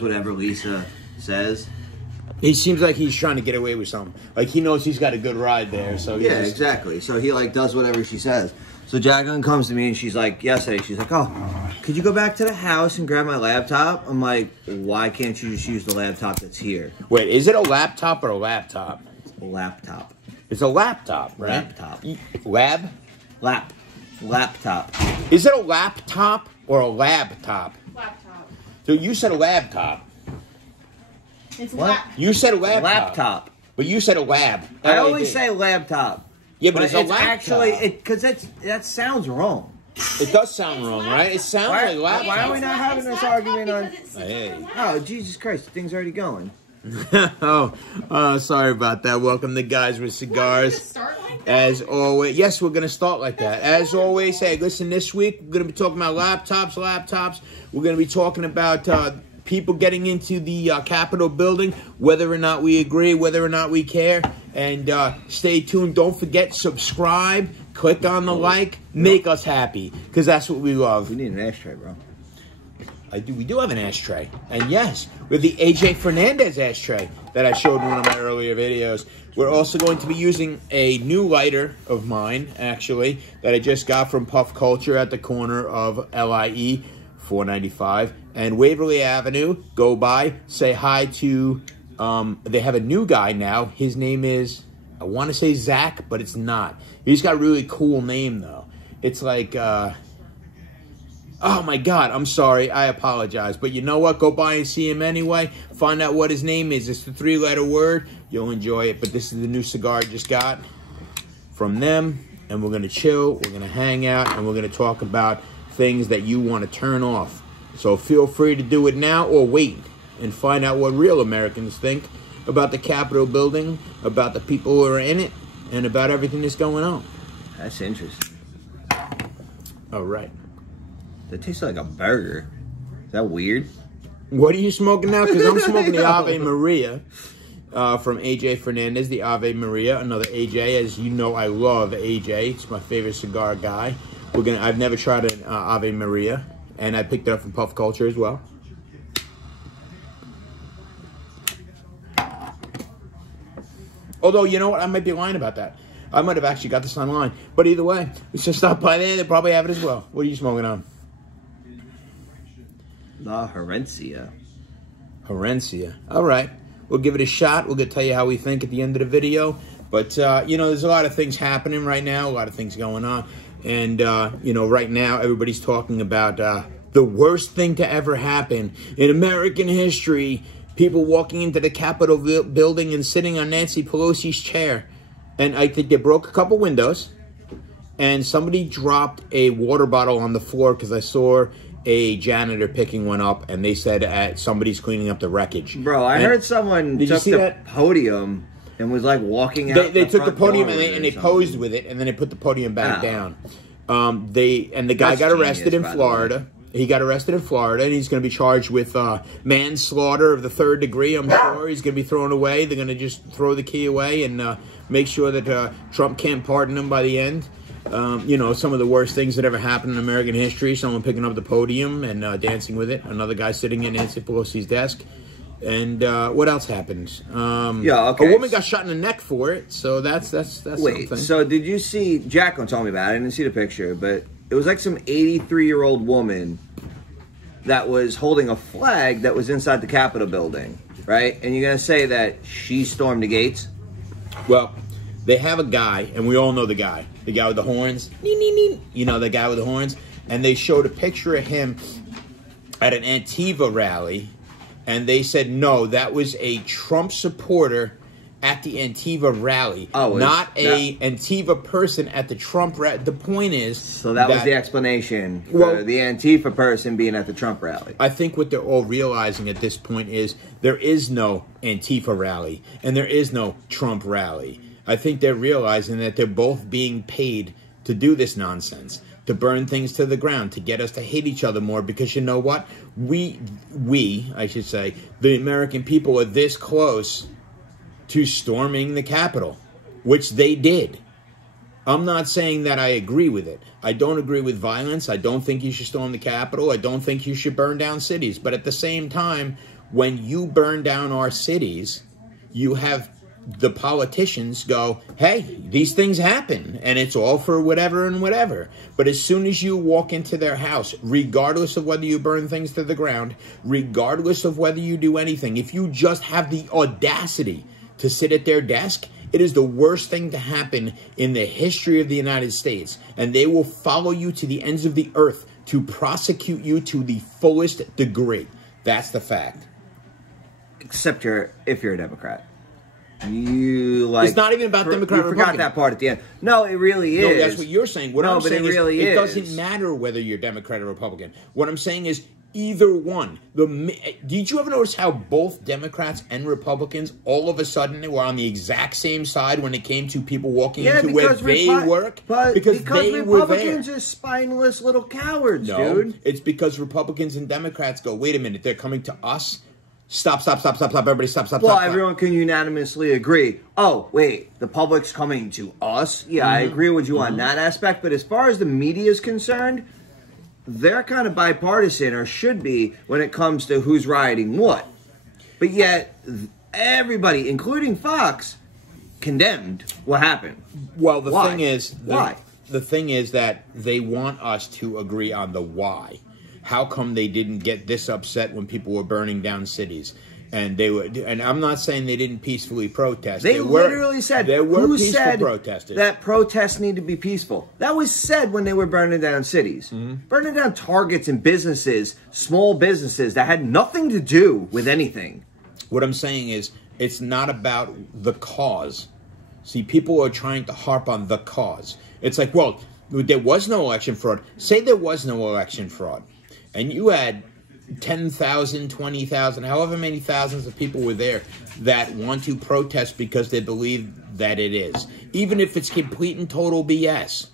whatever Lisa says. He seems like he's trying to get away with something. Like he knows he's got a good ride there. So yeah, exactly. So he like does whatever she says. So Jacqueline comes to me and she's like, yesterday, she's like, oh, could you go back to the house and grab my laptop? I'm like, why can't you just use the laptop that's here? Wait, is it a laptop or a laptop? It's a laptop. It's a laptop, right? Laptop. Laptop. Is it a laptop or a laptop? Laptop. So you said a laptop. It's What? You said a laptop. Laptop. But you said a lab. I always say laptop. Yeah, but it's a laptop. Actually, because that sounds wrong. It does sound wrong, right? It sounds like laptop. Why are we not having this argument on? Hey. Oh, Jesus Christ, the thing's already going. Sorry about that. Welcome to Guys with Cigars. As always, yes, we're going to start like that. As always, hey, listen, this week we're going to be talking about laptops. We're going to be talking about people getting into the Capitol building, whether or not we agree, whether or not we care. And stay tuned. Don't forget, subscribe, click on the like, make us happy, because that's what we love. We need an ashtray, bro. We do have an ashtray. And yes, we have the AJ Fernandez ashtray that I showed in one of my earlier videos. We're also going to be using a new lighter of mine, actually, that I just got from Puff Culture at the corner of LIE 495 and Waverly Avenue. Go by, say hi to, they have a new guy now. His name is, I want to say Zach, but it's not. He's got a really cool name, though. It's like, oh my God, I'm sorry, I apologize. But you know what? Go by and see him anyway. Find out what his name is. It's the 3-letter word. You'll enjoy it. But this is the new cigar I just got from them. And we're going to chill, we're going to hang out, and we're going to talk about things that you want to turn off. So feel free to do it now or wait and find out what real Americans think about the Capitol building, about the people who are in it, and about everything that's going on. That's interesting. All right. That tastes like a burger. Is that weird? What are you smoking now? Because I'm smoking the Ave Maria from AJ Fernandez, the Ave Maria, another AJ. As you know, I love AJ. It's my favorite cigar guy. I've never tried an Ave Maria, and I picked it up from Puff Culture as well. Although, you know what? I might be lying about that. I might have actually got this online. But either way, let's just stop by there. They probably have it as well. What are you smoking on? La Herencia. Herencia. All right. We'll give it a shot. We'll tell you how we think at the end of the video. But, you know, there's a lot of things happening right now. A lot of things going on. And, you know, right now everybody's talking about the worst thing to ever happen in American history. People walking into the Capitol building and sitting on Nancy Pelosi's chair. And I think they broke a couple windows. And somebody dropped a water bottle on the floor because I saw a janitor picking one up. And they said somebody's cleaning up the wreckage. Bro, I heard someone took the podium and was like walking out. They took the podium and they posed with it. And then they put the podium back down. The guy got arrested in Florida. He got arrested in Florida, and he's going to be charged with manslaughter of the 3rd degree, I'm sure. He's going to be thrown away. They're going to just throw the key away and make sure that Trump can't pardon him by the end. You know, some of the worst things that ever happened in American history. Someone picking up the podium and dancing with it. Another guy sitting at Nancy Pelosi's desk. And what else happened? Yeah, okay. A woman got shot in the neck for it, so that's Wait, something. So did you see, Jacqueline told me about it, I didn't see the picture, but it was like some 83-year-old woman that was holding a flag that was inside the Capitol building, right? And you're going to say that she stormed the gates? Well, they have a guy, and we all know the guy with the horns. You know, the guy with the horns. And they showed a picture of him at an Antifa rally, and they said, no, that was a Trump supporter at the Antifa rally, not a Antifa person at the Trump rally. The point is... So that was the explanation for the Antifa person being at the Trump rally. I think what they're all realizing at this point is there is no Antifa rally, and there is no Trump rally. I think they're realizing that they're both being paid to do this nonsense, to burn things to the ground, to get us to hate each other more, because you know what? I should say, the American people are this close to storming the Capitol, which they did. I'm not saying that I agree with it. I don't agree with violence. I don't think you should storm the Capitol. I don't think you should burn down cities. But at the same time, when you burn down our cities, you have the politicians go, hey, these things happen, and it's all for whatever and whatever. But as soon as you walk into their house, regardless of whether you burn things to the ground, regardless of whether you do anything, if you just have the audacity to sit at their desk, it is the worst thing to happen in the history of the United States. And they will follow you to the ends of the earth to prosecute you to the fullest degree. That's the fact. Except if you're a Democrat. You like it's not even about Democrat or You Republican. forgot that part at the end. No, it really is. No, that's what you're saying. What I'm saying is it doesn't is. matter whether you're Democrat or Republican. What I'm saying is either one. Did you ever notice how both Democrats and Republicans all of a sudden were on the exact same side when it came to people walking into where they work? Because they Republicans were there. are spineless little cowards, No, dude. it's because Republicans and Democrats go, wait a minute, they're coming to us? Stop, everybody stop. Well, everyone can unanimously agree. Oh, wait, the public's coming to us? Yeah, I agree with you on that aspect. But as far as the media is concerned, they're kind of bipartisan, or should be, when it comes to who's rioting what. But yet, everybody, including Fox, condemned what happened. Well, the Why? thing is... Why? The thing is that they want us to agree on the why. How come they didn't get this upset when people were burning down cities? And they were, and I'm not saying they didn't peacefully protest. They literally said, there were who peaceful said protesters. that protests need to be peaceful? That was said when they were burning down cities. Burning down targets and businesses, small businesses that had nothing to do with anything. What I'm saying is, it's not about the cause. See, people are trying to harp on the cause. It's like, well, there was no election fraud. Say there was no election fraud. And you had 10,000, 20,000, however many thousands of people were there that want to protest because they believe that it is. Even if it's complete and total BS.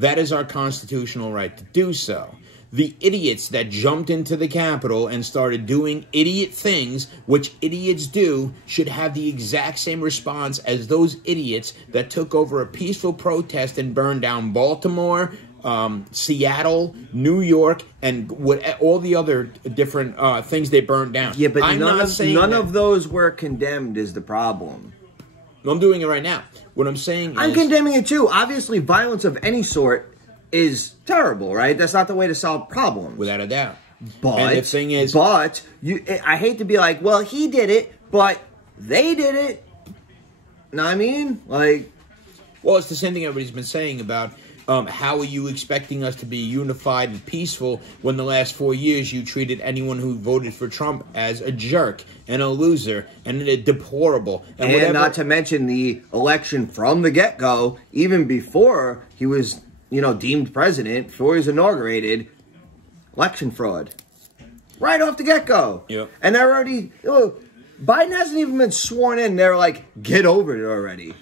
That is our constitutional right to do so. The idiots that jumped into the Capitol and started doing idiot things, which idiots do, should have the exact same response as those idiots that took over a peaceful protest and burned down Baltimore, Seattle, New York, and all the other different things they burned down. Yeah, but I'm none of those were condemned is the problem. I'm doing it right now. What I'm saying is... I'm condemning it too. Obviously, violence of any sort is terrible, right? That's not the way to solve problems. Without a doubt. But, and the thing is... But, I hate to be like, well, he did it, but they did it. Know what I mean? Like... Well, it's the same thing everybody's been saying about... how are you expecting us to be unified and peaceful when the last 4 years you treated anyone who voted for Trump as a jerk and a loser and a deplorable? And not to mention the election from the get-go, even before he was, deemed president, before he was inaugurated, election fraud. Right off the get-go. Yep. And they're already... Biden hasn't even been sworn in. They're like, get over it already.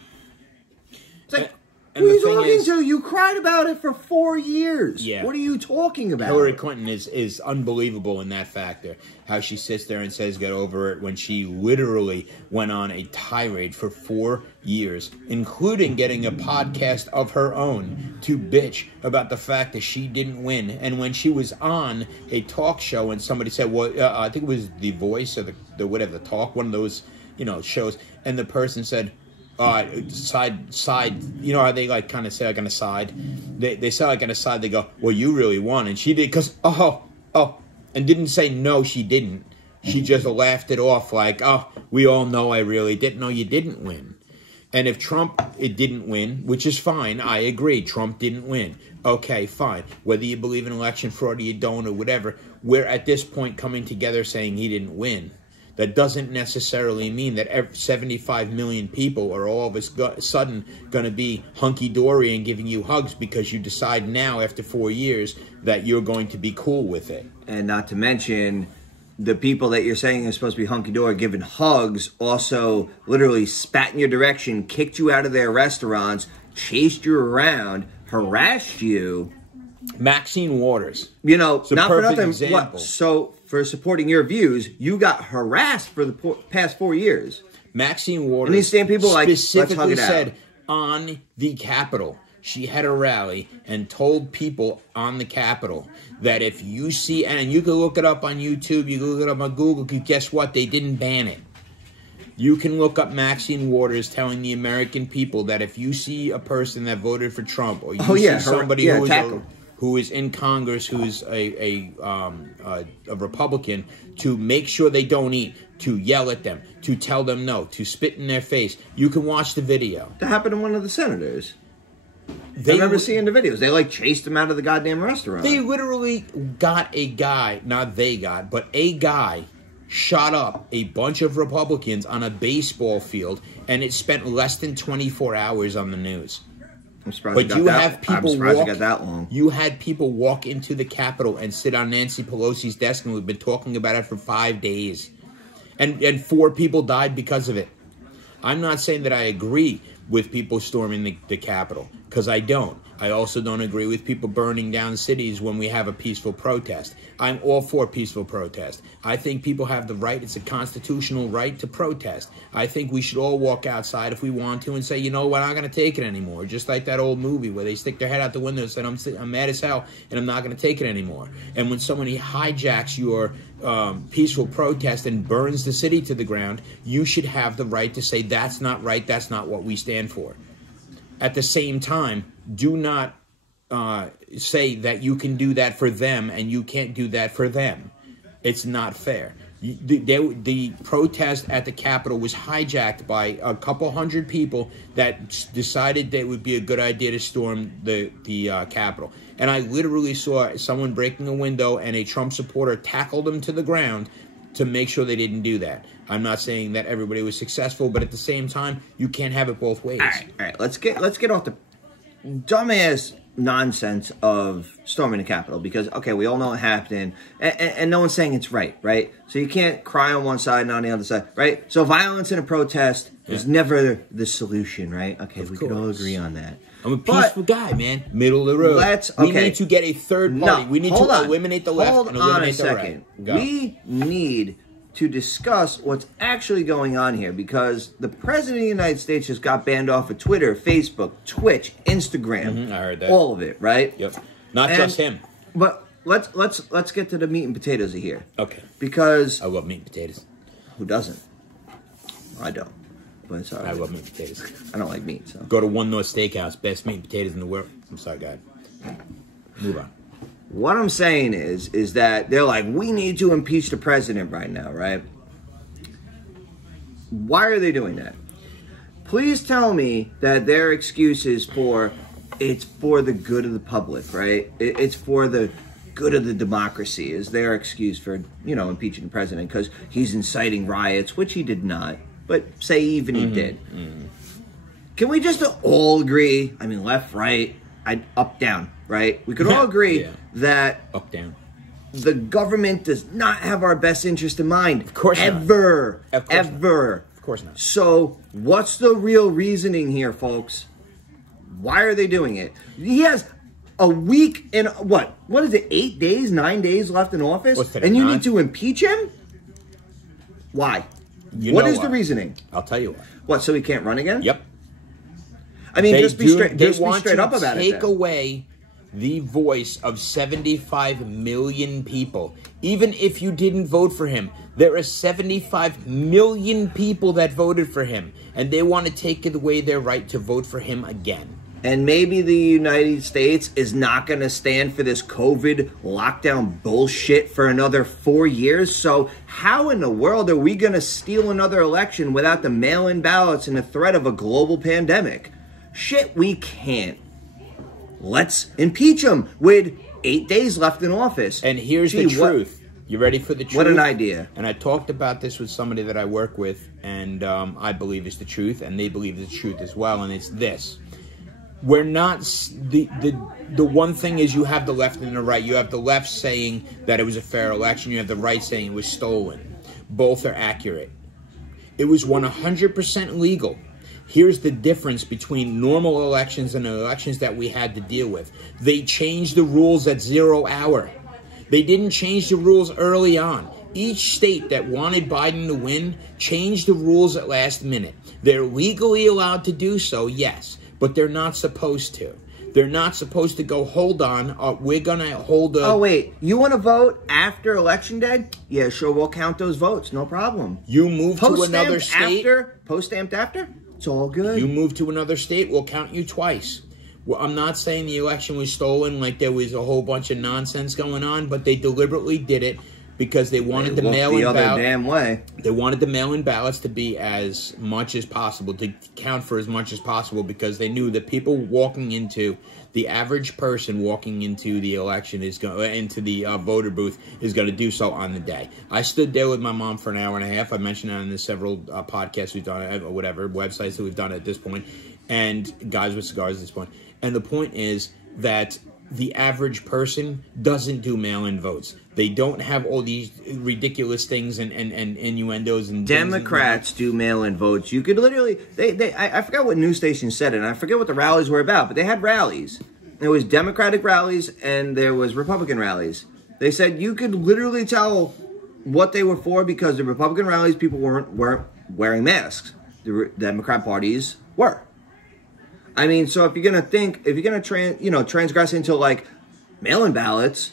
It's like... And who are the you thing talking is, to? You cried about it for 4 years. Yeah. What are you talking about? Hillary Clinton is unbelievable in that factor. How she sits there and says get over it when she literally went on a tirade for 4 years, including getting a podcast of her own to bitch about the fact that she didn't win. And when she was on a talk show and somebody said, well, I think it was The Voice or the whatever, The Talk, one of those, shows, and the person said, side, how they like kind of say like on a side, they say like on a side, they go, well, you really won, and she did, because and didn't say no, she didn't. She just laughed it off like, oh, we all know I really didn't. No, you didn't win. And if Trump, it didn't win, which is fine, I agree, Trump didn't win. Okay, fine. Whether you believe in election fraud or you don't or whatever, we're at this point coming together saying he didn't win. That doesn't necessarily mean that 75 million people are all of a sudden going to be hunky-dory and giving you hugs because you decide now, after 4 years, that you're going to be cool with it. And not to mention, the people that you're saying are supposed to be hunky-dory giving hugs also literally spat in your direction, kicked you out of their restaurants, chased you around, harassed you. Maxine Waters. Not for perfect nothing. example. So, for supporting your views, you got harassed for the past 4 years. Maxine Waters and these same people specifically let's hug it said out. on the Capitol, she had a rally and told people on the Capitol that if you see, and you can look it up on YouTube, you can look it up on Google, guess what? They didn't ban it. You can look up Maxine Waters telling the American people that if you see a person that voted for Trump, or you see somebody who is in Congress who's a Republican, to make sure they don't eat, to yell at them, to tell them no, to spit in their face. You can watch the video. That happened to one of the senators. I remember seeing the videos. They like chased him out of the goddamn restaurant. They literally got a guy, not they got, but a guy shot up a bunch of Republicans on a baseball field, and it spent less than 24 hours on the news. I'm surprised but you have people it got that long. You had people walk into the Capitol and sit on Nancy Pelosi's desk, and we've been talking about it for 5 days. And 4 people died because of it. I'm not saying that I agree with people storming the Capitol, because I don't. I also don't agree with people burning down cities when we have a peaceful protest. I'm all for peaceful protest. I think people have the right, it's a constitutional right to protest. I think we should all walk outside if we want to and say, you know what, I'm not going to take it anymore. Just like that old movie where they stick their head out the window and say, I'm mad as hell and I'm not going to take it anymore. And when somebody hijacks your peaceful protest and burns the city to the ground, you should have the right to say, that's not right, that's not what we stand for. At the same time, do not say that you can do that for them and you can't do that for them. It's not fair. The protest at the Capitol was hijacked by a couple hundred people that decided that it would be a good idea to storm the Capitol. And I literally saw someone breaking a window and a Trump supporter tackled them to the ground to make sure they didn't do that. I'm not saying that everybody was successful, but at the same time, you can't have it both ways. All right. Let's get off the dumbass nonsense of storming the Capitol, because okay, we all know it happened, and no one's saying it's right? So you can't cry on one side and on the other side, right? So violence in a protest is never the solution, right? Okay, we could all agree on that. I'm a peaceful guy, man. Middle of the road. We need to get a third party. We need to eliminate the left and eliminate the right. We need to discuss what's actually going on here, because the President of the United States just got banned off of Twitter, Facebook, Twitch, Instagram. I heard that. All of it, right? Yep. Not just him. But let's get to the meat and potatoes of here. Okay. Because I love meat and potatoes. Who doesn't? I don't. But it's all right. I love meat and potatoes. I don't like meat, so. Go to One North Steakhouse, best meat and potatoes in the world. I'm sorry, guy. Move on. What I'm saying is that they're like, we need to impeach the president right now, right? Why are they doing that? Please tell me that their excuse is it's for the good of the public, right? It's for the good of the democracy is their excuse for, impeaching the president, because he's inciting riots, which he did not. But say even he did. Can we just all agree, I mean, left, right, up, down, right? We could all agree that up, down. The government does not have our best interest in mind. Of course not. Ever. Of course not. So what's the real reasoning here, folks? Why are they doing it? He has a week and what is it, 8 days, 9 days left in office? And you need to impeach him? Why? What is the reasoning? I'll tell you why. What, so he can't run again? Yep. I mean, just be straight up about it. Take away the voice of 75 million people. Even if you didn't vote for him, there are 75 million people that voted for him, and they want to take away their right to vote for him again. And maybe the United States is not going to stand for this COVID lockdown bullshit for another 4 years. So how in the world are we going to steal another election without the mail-in ballots and the threat of a global pandemic? Shit, we can't. Let's impeach him with 8 days left in office. And here's the truth. You ready for the truth? What an idea. And I talked about this with somebody that I work with, and I believe it's the truth, and they believe it's the truth as well, and it's this. We're not, the one thing is you have the left and the right. You have the left saying that it was a fair election. You have the right saying it was stolen. Both are accurate. It was 100% legal. Here's the difference between normal elections and the elections that we had to deal with. They changed the rules at 0 hour. They didn't change the rules early on. Each state that wanted Biden to win changed the rules at last minute. They're legally allowed to do so, yes, but they're not supposed to. They're not supposed to go, hold on, we're going to hold a... Oh, wait. You want to vote after Election Day? Yeah, sure, we'll count those votes. No problem. You move to another state... Post-stamped after? It's all good. You move to another state, we'll count you twice. Well, I'm not saying the election was stolen, like there was a whole bunch of nonsense going on, but they deliberately did it because they wanted the mail-in ballot. Damn way. They wanted the mail-in ballots to be as much as possible, to count for as much as possible, because they knew that people walking into, the average person walking into the election is going into the voter booth is going to do so on the day. I stood there with my mom for an hour and a half. I mentioned that in the several podcasts we've done, or whatever websites that we've done at this point, and Guys with Cigars at this point. And the point is that the average person doesn't do mail-in votes. They don't have all these ridiculous things and innuendos and Democrats do mail-in votes. You could literally I forgot what news station said it, and I forget what the rallies were about, but they had rallies. There was Democratic rallies and there was Republican rallies. They said you could literally tell what they were for because the Republican rallies people weren't wearing masks. The Democrat parties were. I mean, so if you're gonna transgress into like mail-in ballots,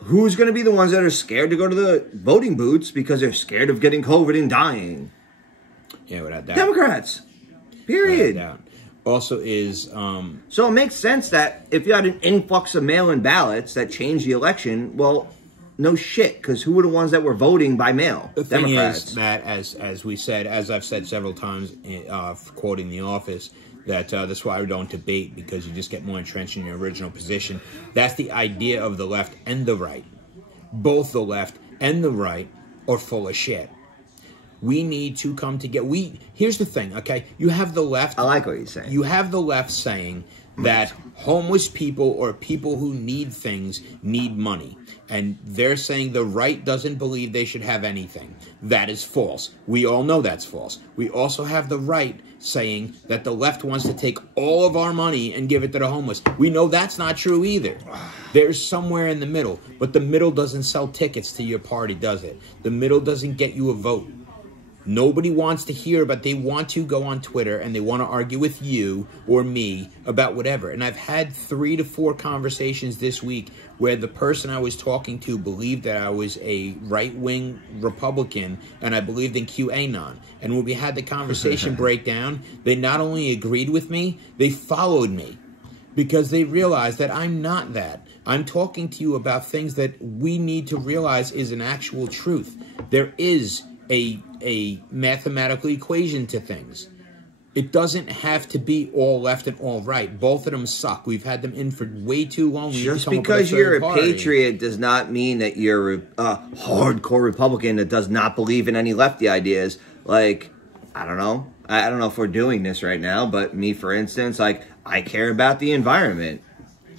who's gonna be the ones that are scared to go to the voting booths because they're scared of getting COVID and dying? Yeah, without doubt. Democrats. Period. Without doubt. Also is so it makes sense that if you had an influx of mail-in ballots that changed the election, well, no shit, because who were the ones that were voting by mail? The thing Democrats. is that, as we said, as I've said several times, quoting The Office, that that's why we don't debate, because you just get more entrenched in your original position. That's the idea of the left and the right. Both the left and the right are full of shit. We need to come together. Here's the thing, okay? You have the left... I like what you're saying. You have the left saying that homeless people or people who need things need money. And they're saying the right doesn't believe they should have anything. That is false. We all know that's false. We also have the right saying that the left wants to take all of our money and give it to the homeless. We know that's not true either. There's somewhere in the middle. But the middle doesn't sell tickets to your party, does it? The middle doesn't get you a vote. Nobody wants to hear, but they want to go on Twitter and they want to argue with you or me about whatever. And I've had 3 to 4 conversations this week where the person I was talking to believed that I was a right-wing Republican and I believed in QAnon. And when we had the conversation break down, they not only agreed with me, they followed me because they realized that I'm not that. I'm talking to you about things that we need to realize is an actual truth. There is a mathematical equation to things. It doesn't have to be all left and all right. Both of them suck. We've had them in for way too long. Just because you're a patriot does not mean that you're a hardcore Republican that does not believe in any lefty ideas. Like, I don't know. I don't know if we're doing this right now, but me, for instance, like, I care about the environment.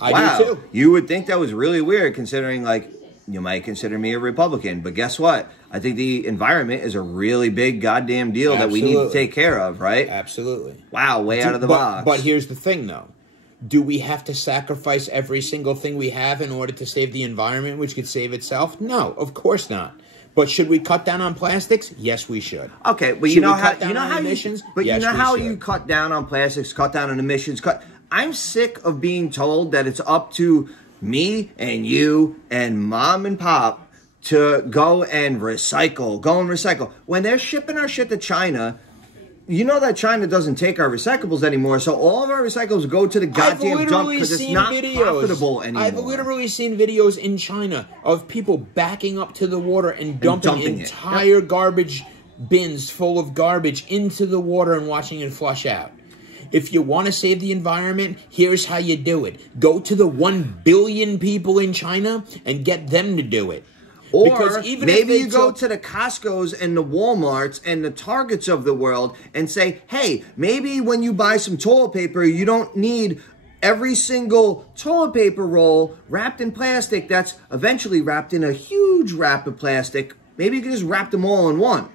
I do too. You would think that was really weird considering, like, you might consider me a Republican, but guess what? I think the environment is a really big goddamn deal that we need to take care of, right? Absolutely. Wow, way out of the box. But here's the thing, though. Do we have to sacrifice every single thing we have in order to save the environment, which could save itself? No, of course not. But should we cut down on plastics? Yes, we should. Okay, but you know how you cut down on plastics, cut down on emissions. I'm sick of being told that it's up to me and you and mom and pop to go and recycle. When they're shipping our shit to China, you know that China doesn't take our recyclables anymore, so all of our recyclables go to the goddamn dump because it's not profitable anymore. I've literally seen videos in China of people backing up to the water and dumping entire garbage bins full of garbage into the water and watching it flush out. If you want to save the environment, here's how you do it. Go to the 1 billion people in China and get them to do it. Or maybe you go to the Costco's and the Walmarts and the Targets of the world and say, hey, maybe when you buy some toilet paper, you don't need every single toilet paper roll wrapped in plastic that's eventually wrapped in a huge wrap of plastic. Maybe you can just wrap them all in one.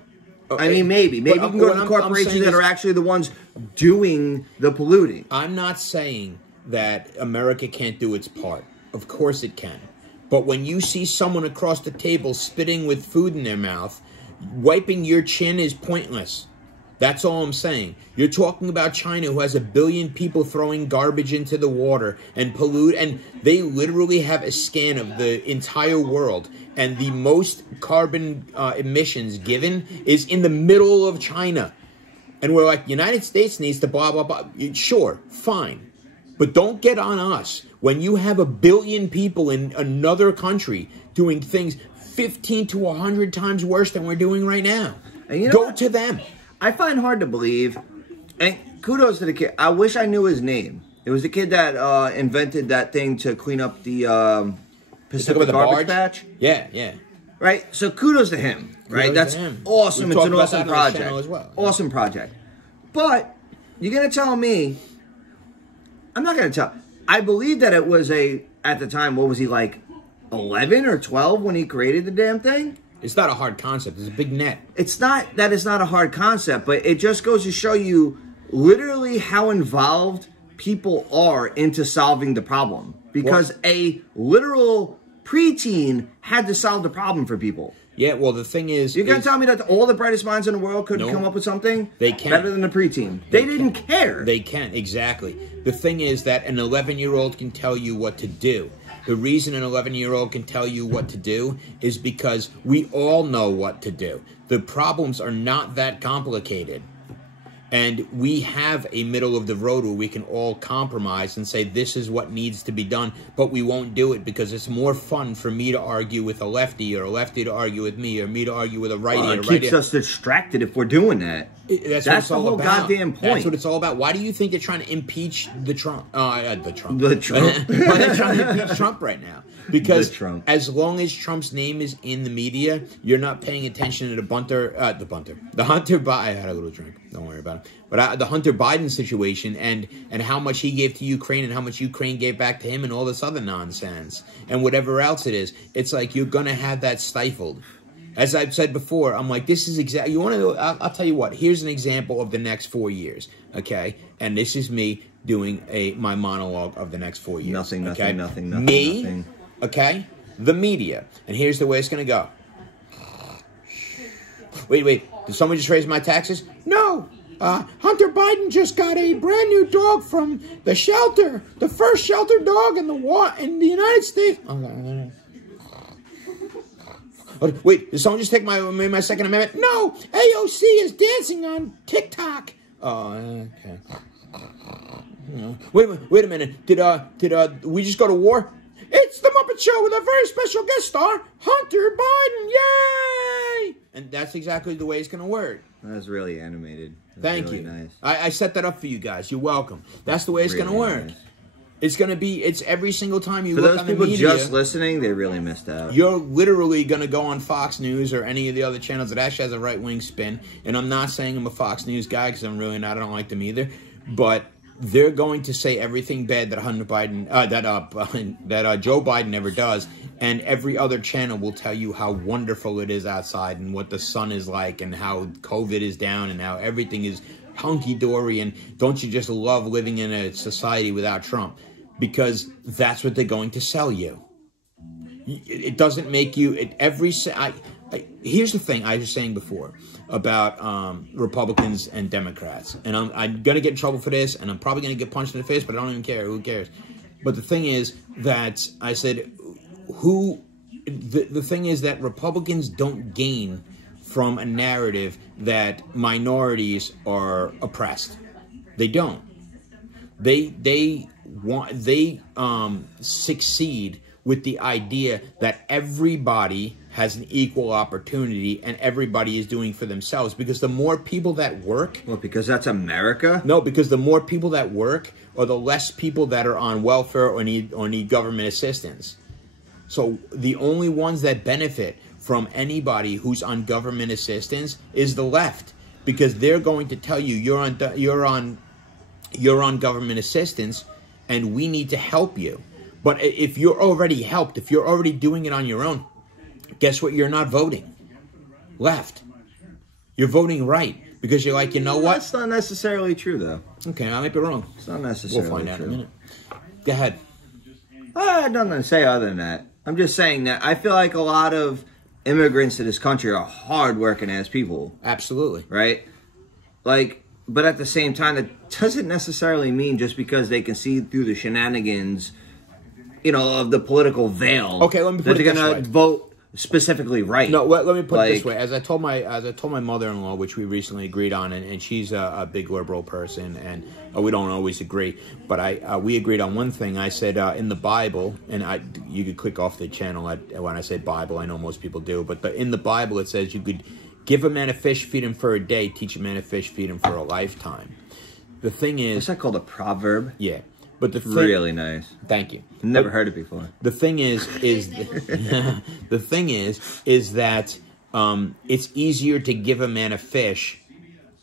I mean, maybe you can go to the corporations that are actually the ones doing the polluting. I'm not saying that America can't do its part. Of course it can. But when you see someone across the table spitting with food in their mouth, wiping your chin is pointless. That's all I'm saying. You're talking about China, who has 1 billion people throwing garbage into the water and pollute, and they literally have a scan of the entire world, and the most carbon emissions given is in the middle of China. And we're like, United States needs to blah, blah, blah. Sure, fine. But don't get on us when you have 1 billion people in another country doing things 15 to 100 times worse than we're doing right now. And you know Go what? to them. I find hard to believe, and kudos to the kid. I wish I knew his name. It was the kid that invented that thing to clean up the Pacific garbage patch. Yeah, yeah. Right? So kudos to him. Right? Kudos That's to him. awesome. We've It's an talked about awesome that on this project. channel as well. Awesome project. But you're going to tell me, I'm not going to tell. I believe that it was at the time, what was he, like 11 or 12 when he created the damn thing? It's not a hard concept. It's a big net. It's not that it's not a hard concept, but it just goes to show you literally how involved people are into solving the problem. Because a literal preteen had to solve the problem for people. Yeah, well, the thing is... You're going to tell me that all the brightest minds in the world couldn't come up with something? They can. Better than the preteen. They didn't care. They can, exactly. The thing is that an 11-year-old can tell you what to do. The reason an 11-year-old can tell you what to do is because we all know what to do. The problems are not that complicated. And we have a middle of the road where we can all compromise and say this is what needs to be done, but we won't do it because it's more fun for me to argue with a lefty or a lefty to argue with me or me to argue with a righty. Well, or it a righty. keeps us distracted if we're doing that. That's the whole goddamn point. That's what it's all about. Why do you think they're trying to impeach the Trump? The Trump. Why are they trying to impeach Trump right now? Because Trump. as long as Trump's name is in the media, you're not paying attention to the Hunter Biden. I had a little drink. Don't worry about it. But the Hunter Biden situation and how much he gave to Ukraine and how much Ukraine gave back to him and all this other nonsense and whatever else it is. It's like you're going to have that stifled. As I've said before, I'm like, this is exactly, you want to know, I'll tell you what, here's an example of the next 4 years, okay? And this is me doing my monologue of the next 4 years. Nothing, okay? nothing. Me, okay? The media. And here's the way it's going to go. Wait, did someone just raise my taxes? No. Hunter Biden just got a brand new dog from the shelter. The first shelter dog in the United States. Wait, did someone just take my Second Amendment? No, AOC is dancing on TikTok. Oh, okay. Wait a minute. Did we just go to war? It's the Muppet Show with a very special guest star, Hunter Biden. Yay! And that's exactly the way it's going to work. That's really animated. Thank really you. Nice. I set that up for you guys. You're welcome. That's the way it's going to work. Nice. It's going to be, it's every single time you For look those on the people media. just listening, they really missed out. You're literally going to go on Fox News or any of the other channels that actually has a right-wing spin. And I'm not saying I'm a Fox News guy because I'm really not. I don't like them either. But they're going to say everything bad that Hunter Biden, that Joe Biden never does. And every other channel will tell you how wonderful it is outside and what the sun is like and how COVID is down and how everything is hunky-dory. And don't you just love living in a society without Trump? Because that's what they're going to sell you. It doesn't make you... here's the thing I was saying before about Republicans and Democrats. And I'm going to get in trouble for this, and I'm probably going to get punched in the face, but I don't even care. Who cares? But the thing is that I said... The thing is that Republicans don't gain from a narrative that minorities are oppressed. They don't. They succeed with the idea that everybody has an equal opportunity and everybody is doing for themselves. Because the more people that work... Well, because that's America? No, because the more people that work or the less people that are on welfare or need government assistance. So the only ones that benefit from anybody who's on government assistance is the left, because they're going to tell you you're on government assistance and we need to help you. But if you're already helped, if you're already doing it on your own, guess what? You're not voting left. You're voting right because you're like, you know what? That's not necessarily true, though. Okay, I might be wrong. It's not necessarily We'll find out true. in a minute. Go ahead. I have nothing to say other than that. I'm just saying that I feel like a lot of immigrants to this country are hard-working ass people. Absolutely. Right? Like, but at the same time, that doesn't necessarily mean just because they can see through the shenanigans, you know, of the political veil. Okay, let me put that it they're this gonna way. vote specifically right. No, let me put it this Like- way. As I told my mother-in-law, which we recently agreed on, and she's a big liberal person, and we don't always agree, but we agreed on one thing. I said in the Bible, and you could click off the channel when I say Bible. I know most people do, but in the Bible it says you could give a man a fish, feed him for a day. Teach a man a fish, feed him for a lifetime. The thing Is is, that called a proverb? yeah, but the thing, Really nice. thank you. Never heard it before. The thing is the thing is that it's easier to give a man a fish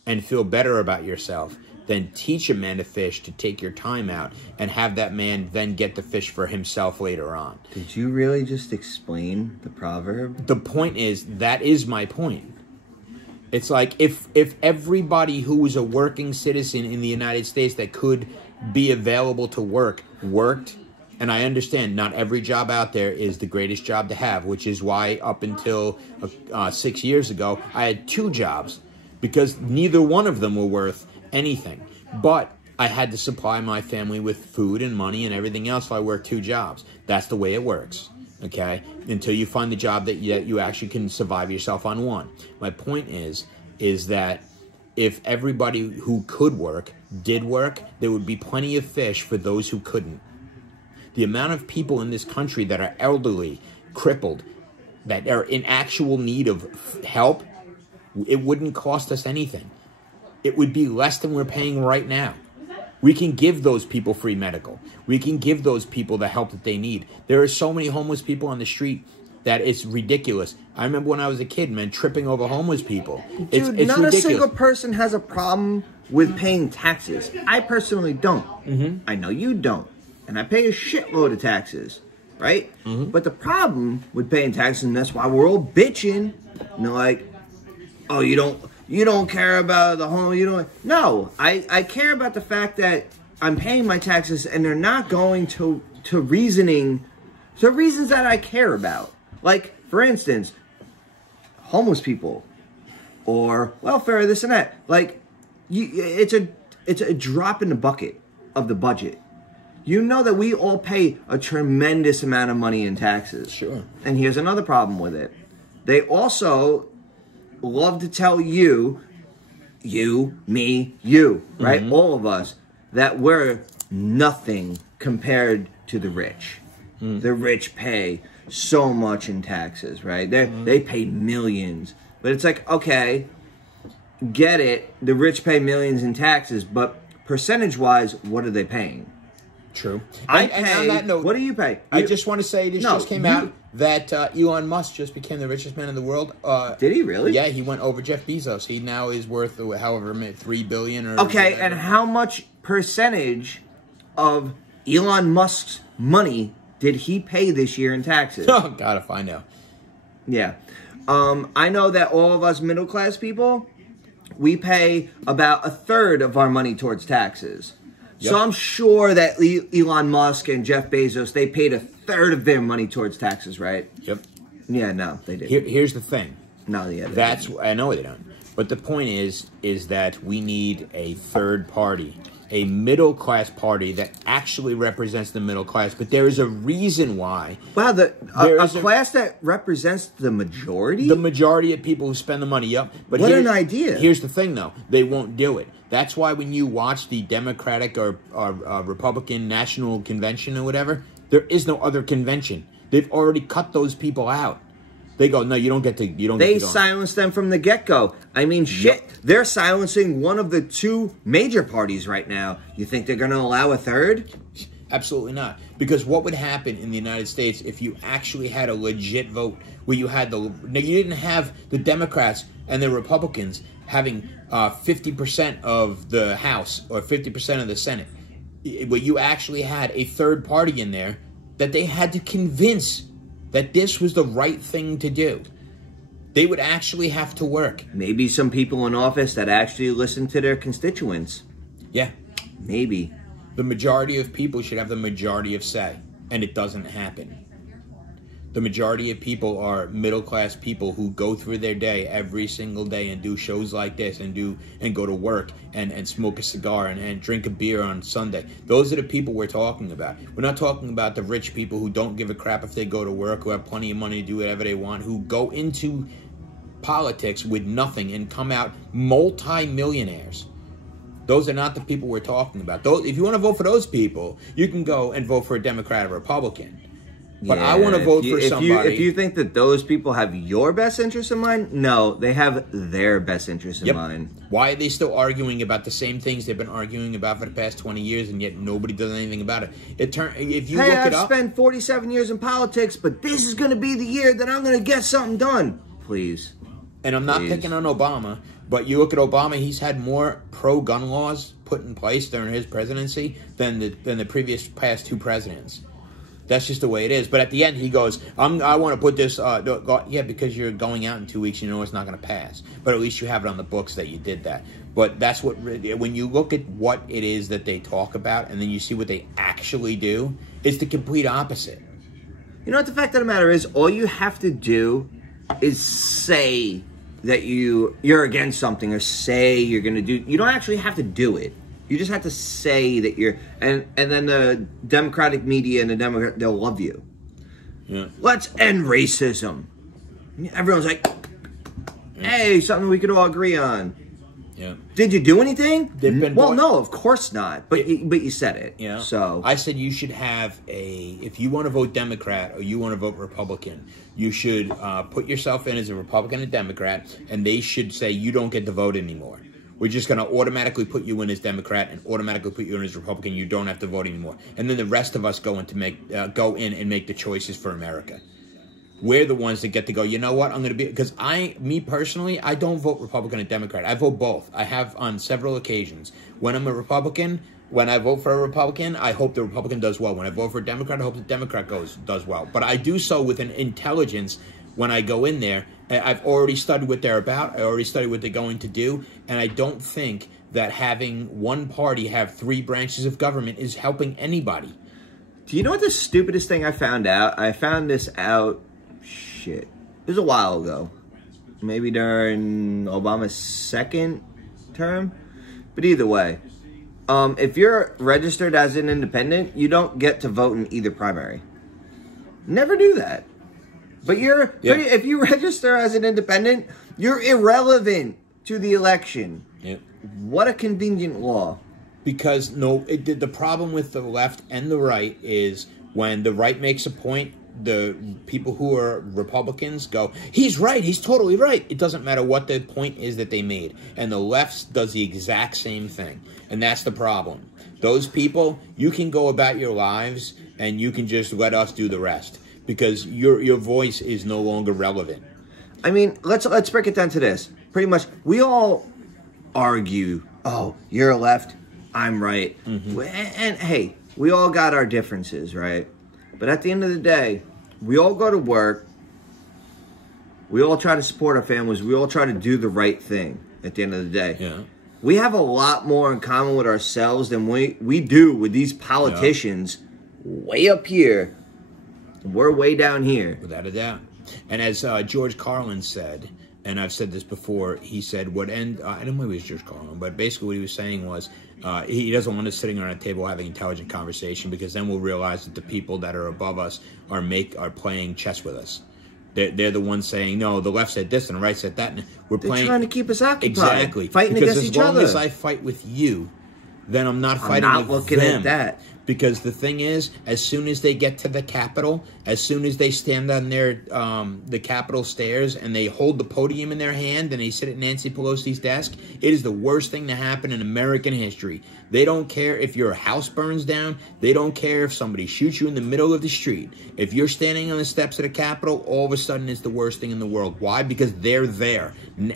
and feel better about yourself than teach a man to fish, to take your time out and have that man then get the fish for himself later on. Did you really just explain the proverb? The point is, that is my point. It's like if everybody who was a working citizen in the United States that could be available to work worked, and I understand not every job out there is the greatest job to have, which is why up until 6 years ago, I had 2 jobs because neither one of them were worth anything. But I had to supply my family with food and money and everything else, so I worked 2 jobs. That's the way it works. Okay, until you find the job that you actually can survive yourself on one. My point is that if everybody who could work did work, there would be plenty of fish for those who couldn't. The amount of people in this country that are elderly, crippled, that are in actual need of help, it wouldn't cost us anything. It would be less than we're paying right now. We can give those people free medical. We can give those people the help that they need. There are so many homeless people on the street that it's ridiculous. I remember when I was a kid, man, tripping over homeless people. It's Dude, not ridiculous. a single person has a problem with paying taxes. I personally don't. I know you don't. And I pay a shitload of taxes, right? But the problem with paying taxes, and that's why we're all bitching, and they're like, oh, you don't care about the home, you don't. No, I care about the fact that I'm paying my taxes and they're not going to reasons that I care about. Like, for instance, homeless people or welfare, this and that. Like, it's a drop in the bucket of the budget. You know that we all pay a tremendous amount of money in taxes. Sure. And here's another problem with it. They also love to tell you, me, you, right? All of us, that we're nothing compared to the rich. The rich pay so much in taxes, right? They pay millions. But it's like, okay, get it. The rich pay millions in taxes, but percentage-wise, what are they paying? True. I And pay, on that note, what do you pay? I just want to say this No, just came you- out that Elon Musk just became the richest man in the world. Did he really? Yeah, he went over Jeff Bezos. He now is worth however many, $3 billion or Okay, whatever. and how much percentage of Elon Musk's money did he pay this year in taxes? Oh God, if I know. Yeah. I know that all of us middle class people, we pay about 1/3 of our money towards taxes. Yep. So I'm sure that Elon Musk and Jeff Bezos, they paid 1/3 of their money towards taxes, right? Yep. Yeah, no, they didn't. Here's the thing. No, yeah, they That's didn't. I know they don't. But the point is that we need a third party, a middle class party that actually represents the middle class. But there is a reason why Wow, There a is a- class that represents the majority? the majority of people who spend the money. Yep. But What an idea. Here's the thing, though. They won't do it. That's why when you watch the Democratic or Republican National Convention or whatever, there is no other convention. They've already cut those people out. They go, no, you don't get to. You don't. They get to go. silenced them from the get-go. I mean, shit, they're silencing one of the 2 major parties right now. You think they're going to allow a third? Absolutely not. Because what would happen in the United States if you actually had a legit vote where you had you didn't have the Democrats and the Republicans having 50% of the House or 50% of the Senate, where you actually had a third party in there that they had to convince that this was the right thing to do. They would actually have to work. Maybe some people in office that actually listen to their constituents. Yeah. Maybe. The majority of people should have the majority of say, and it doesn't happen. The majority of people are middle-class people who go through their day every single day and do shows like this and go to work and smoke a cigar and drink a beer on Sunday. Those are the people we're talking about. We're not talking about the rich people who don't give a crap if they go to work, who have plenty of money to do whatever they want, who go into politics with nothing and come out multi-millionaires. Those are not the people we're talking about. If you want to vote for those people, you can go and vote for a Democrat or Republican. But I want to vote for somebody. If you think that those people have your best interest in mind, no, they have their best interest in mind. Why are they still arguing about the same things they've been arguing about for the past 20 years, and yet nobody does anything about it? If you look it up, I've spent 47 years in politics, but this is going to be the year that I'm going to get something done. Please. And I'm not picking on Obama, but you look at Obama, he's had more pro-gun laws put in place during his presidency than the past two presidents. That's just the way it is. But at the end, he goes, I want to put this, yeah, because you're going out in 2 weeks, you know it's not going to pass. But at least you have it on the books that you did that. But that's what, when you look at what it is that they talk about and then you see what they actually do, it's the complete opposite. You know what the fact of the matter is? All you have to do is say that you're against something or say you're going to do. You don't actually have to do it. You just have to say that you're, and then the Democratic media and the Democrat, they'll love you. Yeah. Let's end racism. Everyone's like, hey, something we could all agree on. Yeah. Did you do anything? Well, no, of course not. But you said it. Yeah. So I said you should have if you want to vote Democrat or you want to vote Republican, you should put yourself in as a Republican and Democrat, and they should say you don't get to vote anymore. We're just going to automatically put you in as Democrat and automatically put you in as Republican. You don't have to vote anymore. And then the rest of us go in and make the choices for America. We're the ones that get to go, you know what, I'm going to be, because me personally, I don't vote Republican and Democrat. I vote both. I have on several occasions. When I'm a Republican, when I vote for a Republican, I hope the Republican does well. When I vote for a Democrat, I hope the Democrat does well. But I do so with an intelligence when I go in there. I've already studied what they're about. I already studied what they're going to do. And I don't think that having one party have three branches of government is helping anybody. Do you know what the stupidest thing I found out? I found this out, shit, it was a while ago. Maybe during Obama's second term. But either way, if you're registered as an independent, you don't get to vote in either primary. Never do that. But if you register as an independent, you're irrelevant to the election. Yep. What a convenient law. Because the problem with the left and the right is when the right makes a point, the people who are Republicans go, he's right, he's totally right. It doesn't matter what the point is that they made. And the left does the exact same thing. And that's the problem. Those people, you can go about your lives and you can just let us do the rest. Because your voice is no longer relevant. I mean, let's break it down to this. Pretty much, we all argue, oh, you're left, I'm right. Mm-hmm. And hey, we all got our differences, right? But at the end of the day, we all go to work. We all try to support our families. We all try to do the right thing at the end of the day. Yeah. We have a lot more in common with ourselves than we do with these politicians way up here. We're way down here. Without a doubt. And as George Carlin said, and I've said this before, he said, I don't know if it was George Carlin, but basically what he was saying was he doesn't want us sitting around a table having intelligent conversation, because then we'll realize that the people that are above us are playing chess with us. They're the ones saying, no, the left said this and the right said that. And they're trying to keep us occupied. Exactly. Fighting against each other. Because as long as I fight with you, then I'm not fighting with them. I'm not looking at that. Because the thing is, as soon as they get to the Capitol, as soon as they stand on their the Capitol stairs and they hold the podium in their hand and they sit at Nancy Pelosi's desk, it is the worst thing to happen in American history. They don't care if your house burns down. They don't care if somebody shoots you in the middle of the street. If you're standing on the steps of the Capitol, all of a sudden it's the worst thing in the world. Why? Because they're there.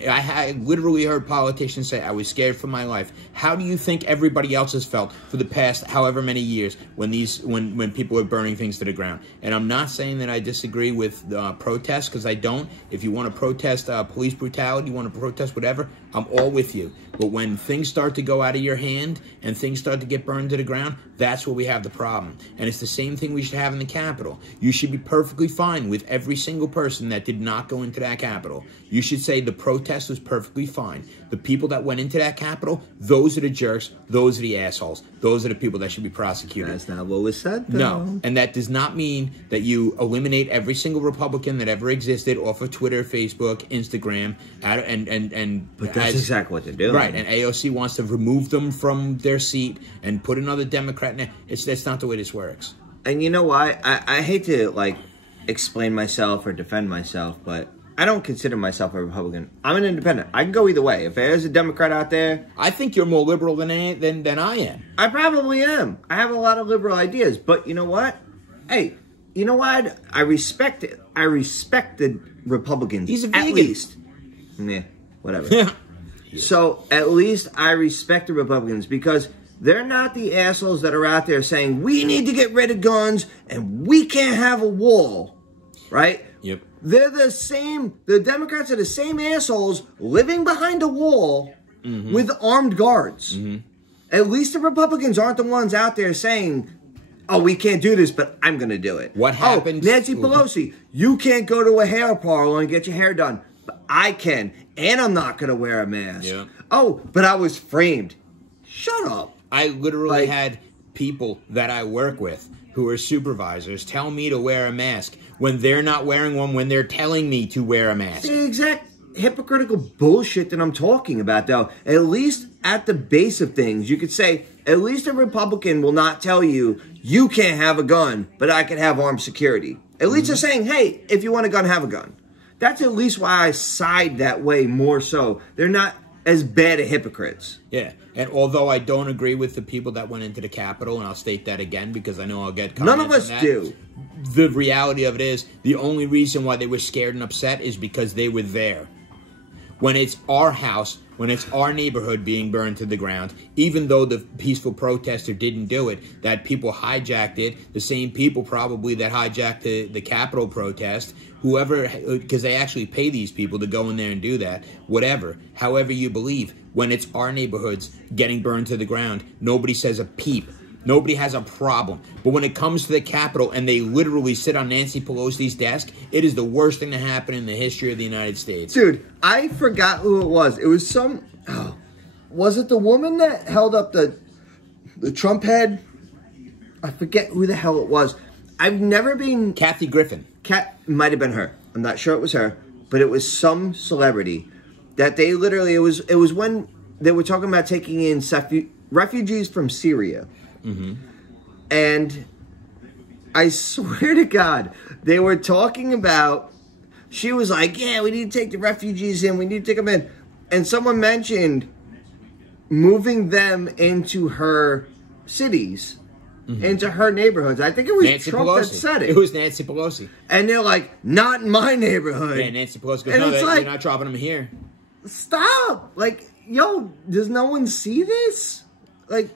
I literally heard politicians say, I was scared for my life. How do you think everybody else has felt for the past however many years when people are burning things to the ground? And I'm not saying that I disagree with protests, because I don't. If you want to protest police brutality, you want to protest whatever, I'm all with you. But when things start to go out of your hand and things start to get burned to the ground, that's where we have the problem. And it's the same thing we should have in the Capitol. You should be perfectly fine with every single person that did not go into that Capitol. You should say the protest was perfectly fine. The people that went into that Capitol, those are the jerks, those are the assholes. Those are the people that should be prosecuted. That's not what was said, though. No, and that does not mean that you eliminate every single Republican that ever existed off of Twitter, Facebook, Instagram, But that's exactly what they're doing. Right, and AOC wants to remove them from their seat and put another Democrat in there. That's not the way this works. And you know why? I hate to, like, explain myself or defend myself, but I don't consider myself a Republican. I'm an independent. I can go either way. If there's a Democrat out there... I think you're more liberal than I am. I probably am. I have a lot of liberal ideas. But you know what? Hey, you know what? I respect it. I respect the Republicans. He's a vegan. At least. Yeah, whatever. So, at least I respect the Republicans because they're not the assholes that are out there saying, we need to get rid of guns and we can't have a wall. Right? Yep. They're the Democrats are the same assholes living behind a wall with armed guards. At least the Republicans aren't the ones out there saying, oh, we can't do this, but I'm going to do it. What happened? Oh, Nancy Pelosi, you can't go to a hair parlor and get your hair done, but I can, and I'm not going to wear a mask. Yeah. Oh, but I was framed. Shut up. I literally had people that I work with who are supervisors tell me to wear a mask when they're not wearing one, when they're telling me to wear a mask. The exact hypocritical bullshit that I'm talking about, though. At least at the base of things, you could say, at least a Republican will not tell you, you can't have a gun, but I can have armed security. At least they're saying, hey, if you want a gun, have a gun. That's at least why I side that way more so. They're not as bad at hypocrites. Yeah, and although I don't agree with the people that went into the Capitol, and I'll state that again because I know I'll get comments None of us on that, do. The reality of it is, the only reason why they were scared and upset is because they were there. When it's our house, when it's our neighborhood being burned to the ground, even though the peaceful protester didn't do it, that people hijacked it, the same people probably that hijacked the Capitol protest, whoever, because they actually pay these people to go in there and do that, whatever, however you believe, when it's our neighborhoods getting burned to the ground, nobody says a peep. Nobody has a problem. But when it comes to the Capitol and they literally sit on Nancy Pelosi's desk, it is the worst thing to happen in the history of the United States. Dude, I forgot who it was. It was some... Oh, was it the woman that held up the Trump head? I forget who the hell it was. I've never been... Kathy Griffin. Might have been her. I'm not sure it was her. But it was some celebrity that they literally... It was when they were talking about taking in refugees from Syria. And I swear to God, they were talking about, she was like, yeah, we need to take the refugees in, we need to take them in. And someone mentioned moving them into her cities, into her neighborhoods. I think it was Nancy Trump Pelosi. that said it. It was Nancy Pelosi. And they're like, not in my neighborhood. Yeah, Nancy Pelosi goes, And no, it's you're like, not dropping them here. Stop. Like, yo, does no one see this? Like...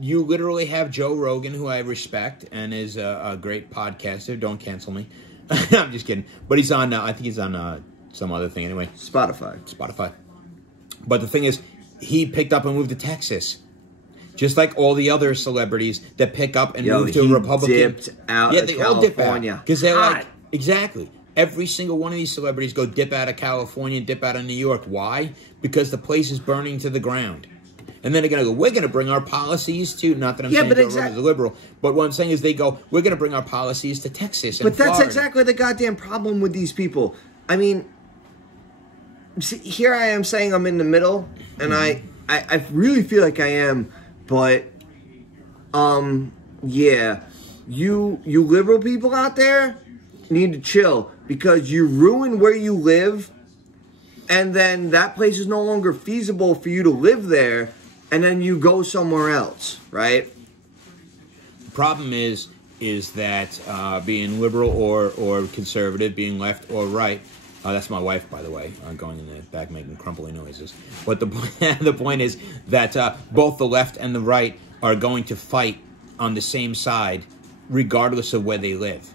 You literally have Joe Rogan, who I respect and is a great podcaster. Don't cancel me. I'm just kidding. But he's on, I think he's on some other thing anyway. Spotify. But the thing is, he picked up and moved to Texas. Just like all the other celebrities that pick up and move to a Republican. Dipped out of California. Because they're like, exactly. Every single one of these celebrities go dip out of California, dip out of New York. Why? Because the place is burning to the ground. And then they're going to go, we're going to bring our policies to, not that I'm saying Joe Rogan is a liberal, but what I'm saying is they go, we're going to bring our policies to Texas and Florida. Florida. That's exactly the goddamn problem with these people. I mean, see, here I am saying I'm in the middle, and I really feel like I am, but, yeah, you liberal people out there need to chill, because you ruin where you live, and then that place is no longer feasible for you to live there, and then you go somewhere else, right? The problem is that being liberal or conservative, being left or right, that's my wife, by the way, going in the back making crumply noises. But the point is that both the left and the right are going to fight on the same side, regardless of where they live,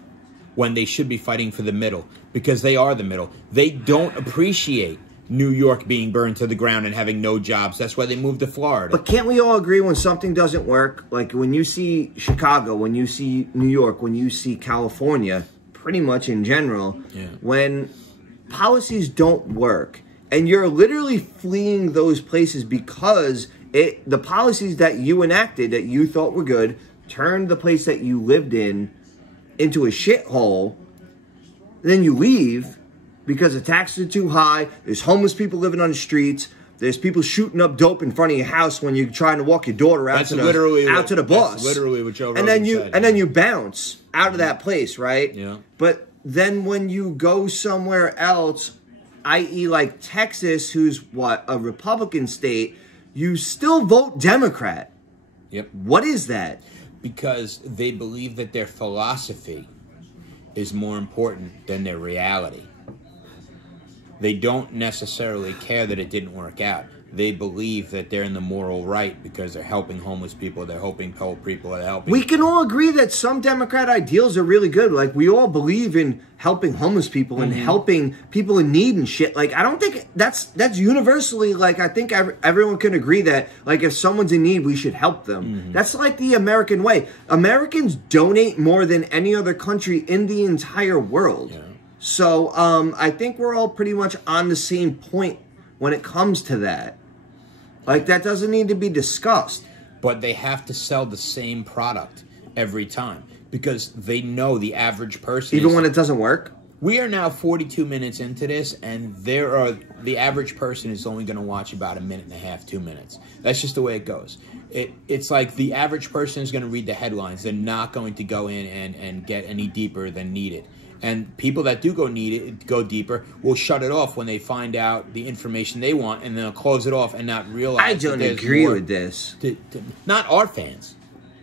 when they should be fighting for the middle, because they are the middle. They don't appreciate New York being burned to the ground and having no jobs. That's why they moved to Florida. But can't we all agree when something doesn't work? Like when you see Chicago, when you see New York, when you see California, pretty much in general, when policies don't work and you're literally fleeing those places because the policies that you enacted that you thought were good turned the place that you lived in into a shithole, then you leave because the taxes are too high, there's homeless people living on the streets, there's people shooting up dope in front of your house when you're trying to walk your daughter out to the bus. That's literally what Joe Rogan said. And then you bounce out of that place, right? Yeah. But then when you go somewhere else, i.e. like Texas, who's a Republican state, you still vote Democrat. Yep. What is that? Because they believe that their philosophy is more important than their reality. They don't necessarily care that it didn't work out. They believe that they're in the moral right because they're helping homeless people, they're helping poor people, they're helping... We can all agree that some Democrat ideals are really good. Like, we all believe in helping homeless people and helping people in need and shit. Like, I don't think that's universally, like, I think everyone can agree that, like, if someone's in need, we should help them. That's like the American way. Americans donate more than any other country in the entire world. Yeah. So, I think we're all pretty much on the same point when it comes to that. Like, that doesn't need to be discussed. But they have to sell the same product every time because they know the average person... Even when it doesn't work? We are now 42 minutes into this, and the average person is only going to watch about a minute and a half, 2 minutes. That's just the way it goes. It's like the average person is going to read the headlines. They're not going to go in and get any deeper than needed. And people that do go deeper will shut it off when they find out the information they want, and they'll close it off and not realize. I don't agree with this. Not our fans.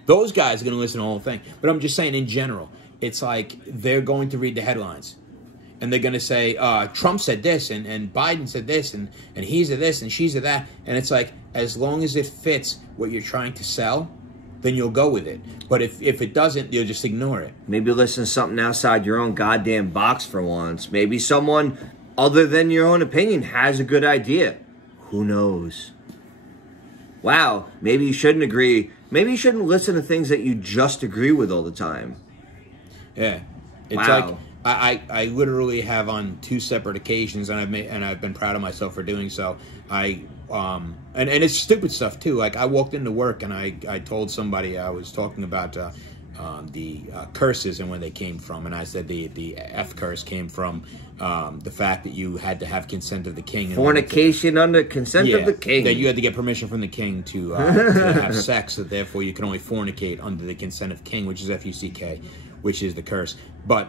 Those guys are going to listen to the whole thing. But I'm just saying in general, it's like they're going to read the headlines. And they're going to say, Trump said this, and Biden said this, and he's a this, and she's a that. And it's like, as long as it fits what you're trying to sell, then you'll go with it. But if it doesn't, you'll just ignore it. Maybe listen to something outside your own goddamn box for once. Maybe someone other than your own opinion has a good idea. Who knows? Wow, maybe you shouldn't agree. Maybe you shouldn't listen to things that you just agree with all the time. Yeah. It's wow. Like I literally have on 2 separate occasions, and I've been proud of myself for doing so. And it's stupid stuff too. Like, I walked into work and I told somebody, I was talking about the curses and where they came from, and I said the F curse came from the fact that you had to have consent of the king. Fornication under consent of the king. That you had to get permission from the king to have sex, so therefore you can only fornicate under the consent of king, which is F-U-C-K, which is the curse. But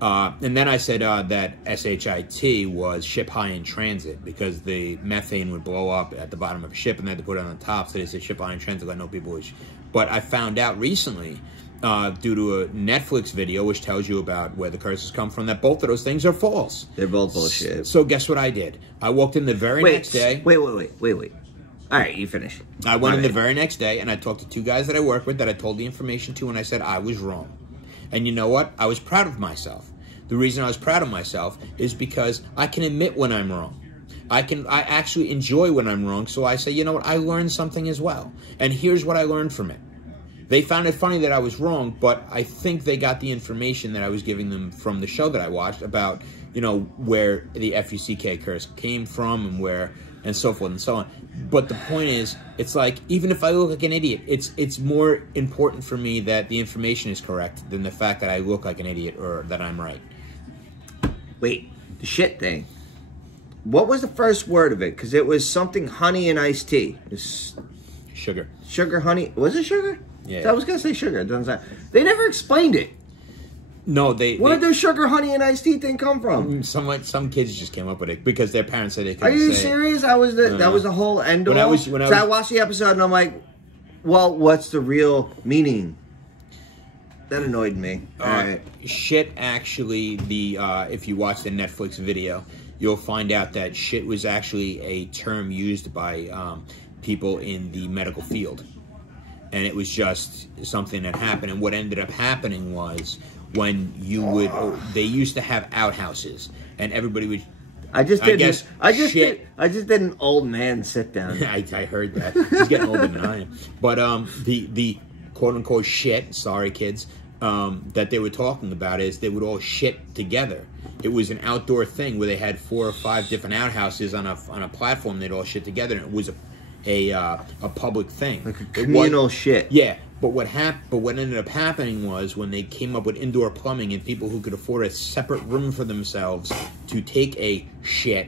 and then I said that SHIT was ship high in transit because the methane would blow up at the bottom of a ship and they had to put it on the top, so they said ship high in transit. I know people wish. But I found out recently, due to a Netflix video which tells you about where the curses come from, that both of those things are false. They're both bullshit. So guess what I did? I walked in the very next day. Wait. All right, you finish. I went in the very next day and I talked to 2 guys that I work with that I told the information to, and I said I was wrong. And you know what? I was proud of myself. The reason I was proud of myself is because I can admit when I'm wrong. I actually enjoy when I'm wrong, so I say, you know what? I learned something as well. And here's what I learned from it. They found it funny that I was wrong, but I think they got the information that I was giving them from the show that I watched about, you know, where the F-U-C-K curse came from and so forth and so on. But the point is, it's like, even if I look like an idiot, it's more important for me that the information is correct than the fact that I look like an idiot or that I'm right. Wait, the shit thing. What was the first word of it? Because it was something honey and iced tea. Sugar. Sugar, honey. Was it sugar? Yeah. So I was going to say sugar. It doesn't sound... They never explained it. No, Where did the sugar, honey, and iced tea thing come from? Some kids just came up with it because their parents said they couldn't. Are you say serious? That was the whole end all. I watched the episode and I'm like, well, what's the real meaning? That annoyed me. All right. Shit, actually, if you watch the Netflix video, you'll find out that shit was actually a term used by people in the medical field, and it was just something that happened. And what ended up happening was, when they used to have outhouses, and everybody would I just I did. guess I just shit. did. I just did an old man sit down. I heard that. He's getting older than I am. But the quote unquote shit, sorry kids, that they were talking about is they would all shit together. It was an outdoor thing where they had 4 or 5 different outhouses on a platform. They'd all shit together, and it was a public thing. Like a communal shit. Yeah. But what ended up happening was when they came up with indoor plumbing and people who could afford a separate room for themselves to take a shit,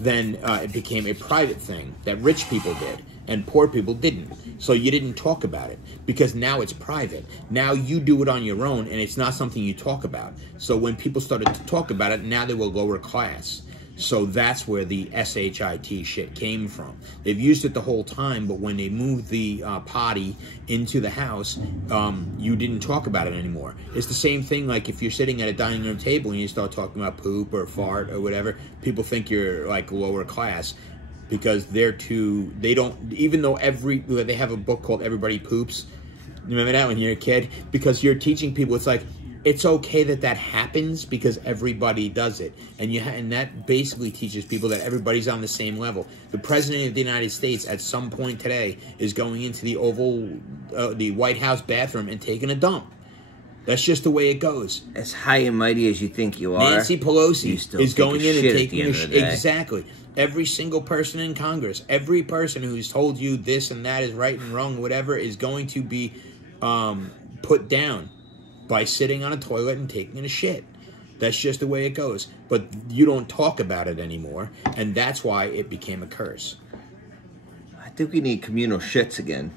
then it became a private thing that rich people did and poor people didn't. So you didn't talk about it because now it's private. Now you do it on your own and it's not something you talk about. So when people started to talk about it, now they were lower class. So that's where the SHIT shit came from. They've used it the whole time, but when they moved the potty into the house, you didn't talk about it anymore. It's the same thing like if you're sitting at a dining room table and you start talking about poop or fart or whatever, people think you're like lower class because they don't, even though they have a book called Everybody Poops. Remember that when you're a kid? Because you're teaching people, it's like, it's okay that happens because everybody does it. And that basically teaches people that everybody's on the same level. The President of the United States at some point today is going into the White House bathroom and taking a dump. That's just the way it goes. As high and mighty as you think you are, Nancy Pelosi is going in and taking a shit. Exactly. Every single person in Congress, every person who's told you this and that is right and wrong, whatever, is going to be put down by sitting on a toilet and taking a shit. That's just the way it goes. But you don't talk about it anymore, and that's why it became a curse. I think we need communal shits again.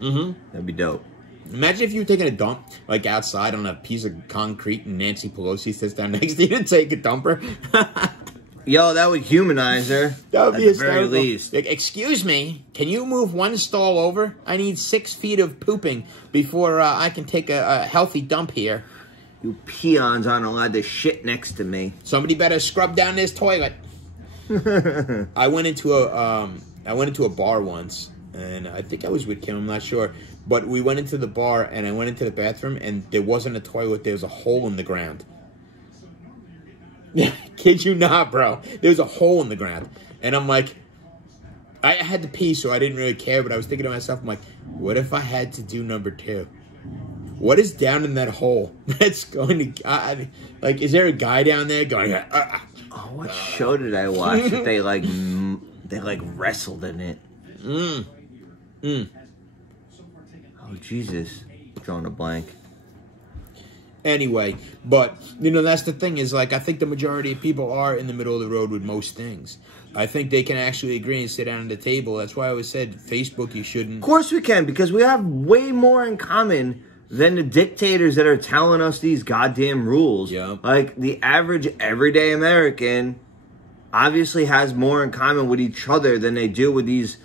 Mm-hmm. That'd be dope. Imagine if you were taking a dump, like outside on a piece of concrete, and Nancy Pelosi sits down next to you to take a dumper. Yo, that would humanize her. That would be at the very least. Like, excuse me, can you move one stall over? I need 6 feet of pooping before I can take a healthy dump here. You peons aren't allowed to shit next to me. Somebody better scrub down this toilet. I went into a bar once, and I think I was with Kim, I'm not sure. But we went into the bar, and I went into the bathroom, and there wasn't a toilet. There was a hole in the ground. Kid you not, bro. There was a hole in the ground. And I'm like, I had to pee, so I didn't really care. But I was thinking to myself, I'm like, what if I had to do number 2? What is down in that hole that's going to... like, is there a guy down there going... Oh, what show did I watch that they wrestled in it? Oh, Jesus. Drawing a blank. Anyway, but, you know, that's the thing is, like, I think the majority of people are in the middle of the road with most things. I think they can actually agree and sit down at the table. That's why I always said, Facebook, you shouldn't... Of course we can, because we have way more in common than the dictators that are telling us these goddamn rules. Yeah. Like, the average everyday American obviously has more in common with each other than they do with these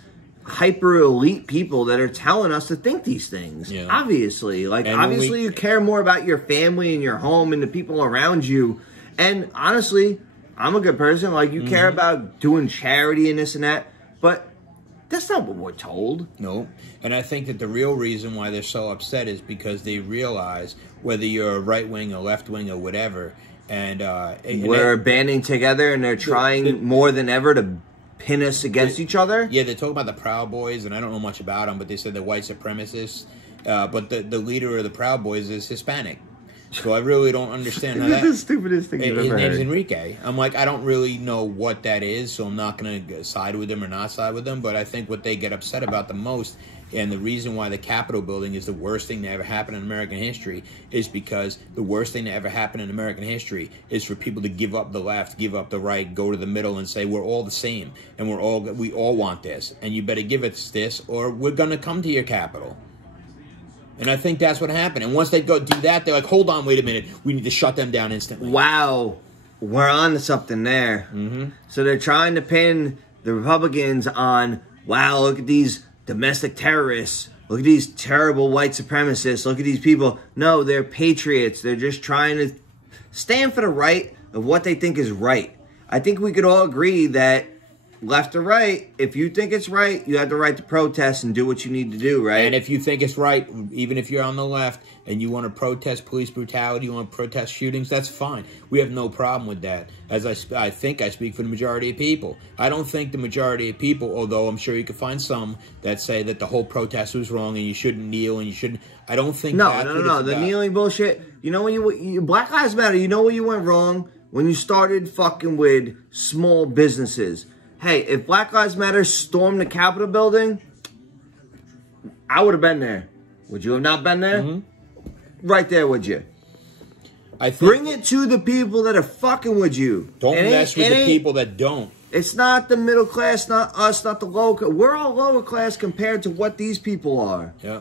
hyper elite people that are telling us to think these things. Yeah. Obviously. Like, and obviously you care more about your family and your home and the people around you. And honestly, I'm a good person. Like, you care about doing charity and this and that. But that's not what we're told. No. And I think that the real reason why they're so upset is because they realize whether you're a right wing or left wing or whatever, and we're banding together and they're trying more than ever to pin us against each other. Yeah, they talk about the Proud Boys, and I don't know much about them, but they said they're white supremacists. But the leader of the Proud Boys is Hispanic. So I really don't understand how that... This is the stupidest thing you've ever heard. His name's Enrique. I'm like, I don't really know what that is, so I'm not going to side with them or not side with them. But I think what they get upset about the most, and the reason why the Capitol building is the worst thing to ever happen in American history, is because the worst thing to ever happen in American history is for people to give up the left, give up the right, go to the middle and say, we're all the same, and we all want this, and you better give us this, or we're going to come to your Capitol. And I think that's what happened. And once they go do that, they're like, hold on, wait a minute. We need to shut them down instantly. Wow. We're on to something there. So they're trying to pin the Republicans on, wow, look at these domestic terrorists. Look at these terrible white supremacists. Look at these people. No, they're patriots. They're just trying to stand for the right of what they think is right. I think we could all agree that left or right, if you think it's right, you have the right to protest and do what you need to do, right? And if you think it's right, even if you're on the left and you want to protest police brutality, you want to protest shootings, that's fine. We have no problem with that. As I think I speak for the majority of people. I don't think the majority of people, although I'm sure you could find some that say that the whole protest was wrong and you shouldn't kneel and you shouldn't. I don't think No. that's The kneeling bullshit. You know when you Black Lives Matter, you know where you went wrong? When you started fucking with small businesses. Hey, if Black Lives Matter stormed the Capitol building, I would have been there. Would you have not been there? Mm-hmm. Right there, would you? I think Bring it to the people that are fucking with you. Don't mess with the people that don't. It's not the middle class, not us, not the lower. We're all lower class compared to what these people are. Yeah.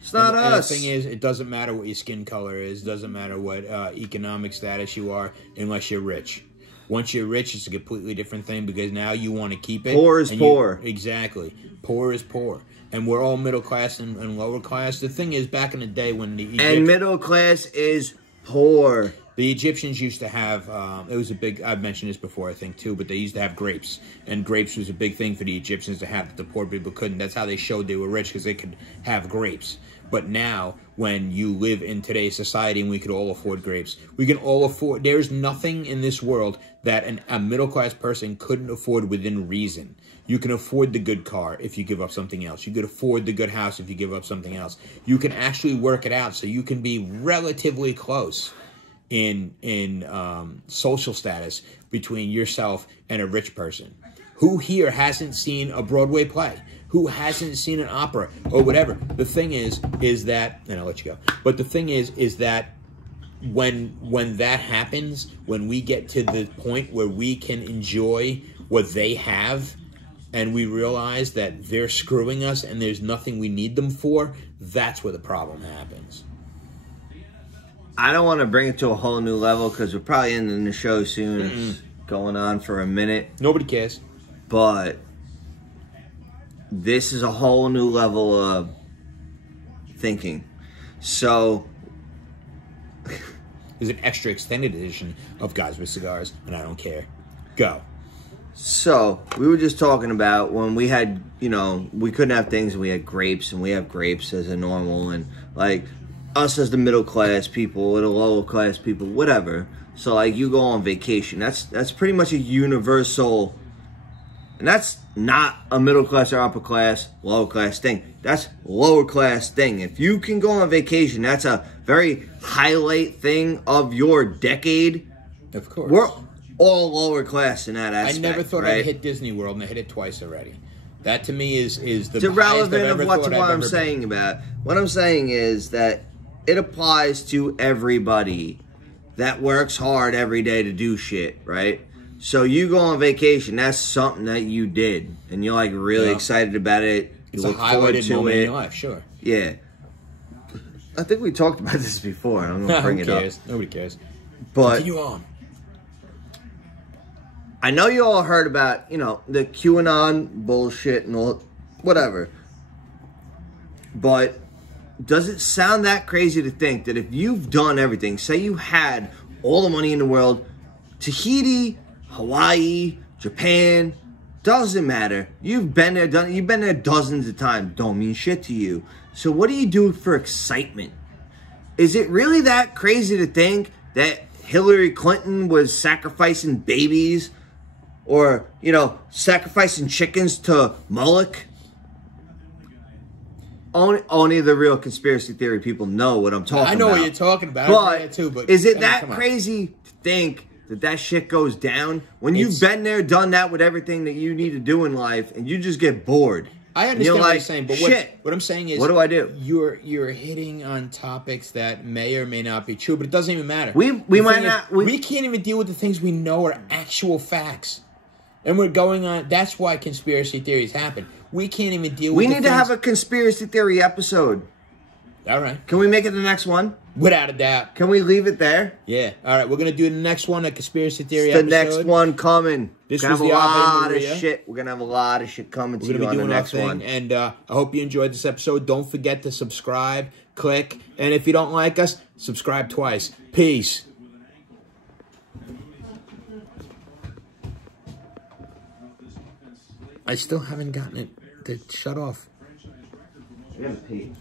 It's not and us. The thing is, it doesn't matter what your skin color is. It doesn't matter what economic status you are unless you're rich. Once you're rich, it's a completely different thing because now you want to keep it. Poor is poor. Exactly. Poor is poor. And we're all middle class and lower class. The thing is, back in the day when the And middle class is poor. The Egyptians used to have, it was a big, I've mentioned this before, I think, too, but they used to have grapes. And grapes was a big thing for the Egyptians to have that the poor people couldn't. That's how they showed they were rich, because they could have grapes. But now, when you live in today's society and we could all afford grapes, we can all afford, there's nothing in this world that a middle-class person couldn't afford within reason. You can afford the good car if you give up something else. You could afford the good house if you give up something else. You can actually work it out so you can be relatively close in social status between yourself and a rich person. Who here hasn't seen a Broadway play? Who hasn't seen an opera or whatever? The thing is that, and I'll let you go. But the thing is that when that happens, when we get to the point where we can enjoy what they have, and we realize that they're screwing us and there's nothing we need them for, that's where the problem happens. I don't want to bring it to a whole new level because we're probably ending the show soon. It's going on for a minute. Nobody cares. But this is a whole new level of thinking. So there's an extra extended edition of Guys with Cigars, and I don't care. Go. So we were just talking about when we had, you know, we couldn't have things and we had grapes, and we have grapes as a normal, and like us as the middle class people or the lower class people, whatever. So like you go on vacation, that's pretty much a universal, and that's not a middle class or upper class, lower class thing. That's lower class thing. If you can go on vacation, that's a very highlight thing of your decade. Of course. We're all lower class in that aspect. I never thought right? I'd hit Disney World, and I hit it twice already. That to me is the it's irrelevant highest I've of what I'm saying about. What I'm saying is that it applies to everybody that works hard every day to do shit, right? So you go on vacation, that's something that you did, and you're like really excited about it. You look forward to it. In your life, sure. Yeah. I think we talked about this before. I'm gonna bring it up. Nobody cares. But continue on. I know you all heard about, you know, the QAnon bullshit and all, whatever. But does it sound that crazy to think that if you've done everything, say you had all the money in the world, Tahiti, Hawaii, Japan, doesn't matter. You've been there, you've been there dozens of times. Don't mean shit to you. So what do you do for excitement? Is it really that crazy to think that Hillary Clinton was sacrificing babies or, you know, sacrificing chickens to Moloch? Only the real conspiracy theory people know what I'm talking about. I know what you're talking about. But is it that crazy to think that shit goes down when you've been there, done that with everything that you need to do in life, and you just get bored? I understand what you're saying, but what I'm saying is, what do I do? You're hitting on topics that may or may not be true, but it doesn't even matter. We can't even deal with the things we know are actual facts, and we're going on. That's why conspiracy theories happen. We can't even deal with. We need to have a conspiracy theory episode. All right. Can we make it the next one? Without a doubt. Can we leave it there? Yeah. All right. We're gonna do the next one, a conspiracy theory it's episode. The next one coming. This was the a lot Maria. of shit. We're gonna have a lot of shit coming to you be on the next one. And I hope you enjoyed this episode. Don't forget to subscribe, click, and if you don't like us, subscribe twice. Peace. I still haven't gotten it to shut off. I gotta pee.